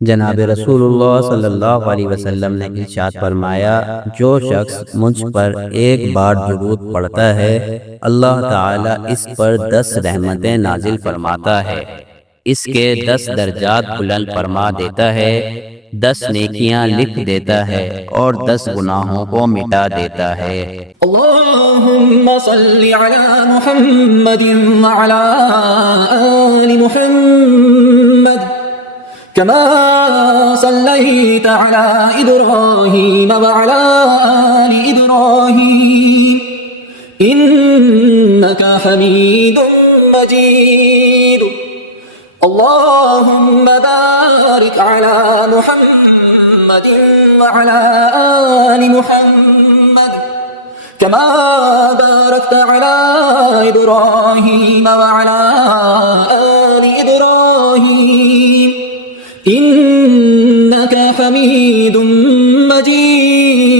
जनाब रसूलुल्लाह सल्लल्लाहु अलैहि वसल्लम ने इरशाद फरमाया, जो शख्स मुझ पर एक बार दुरूद पढ़ता है, अल्लाह ताला इस पर 10 रहमतें नाजिल फरमाता है, इसके 10 दर्जात बुलंद फरमा देता है, 10 नेकियां लिख देता है और 10 गुनाहों को मिटा देता है। अल्लाहुम्मा सल्लि अला मुहम्मदिन व अला आलि मुहम्मद कमा सल्लैत अला इब्राहीम व अला आलि इब्राहीम इन्नका हमीदुम मजीद। अल्लाहुम्मा बारिक अला मुहम्मदिन व अला आलि मुहम्मद कमा बारकत अला इब्राहीम व अला आलि इब्राहीम इन्नका हमीदुम मजीद।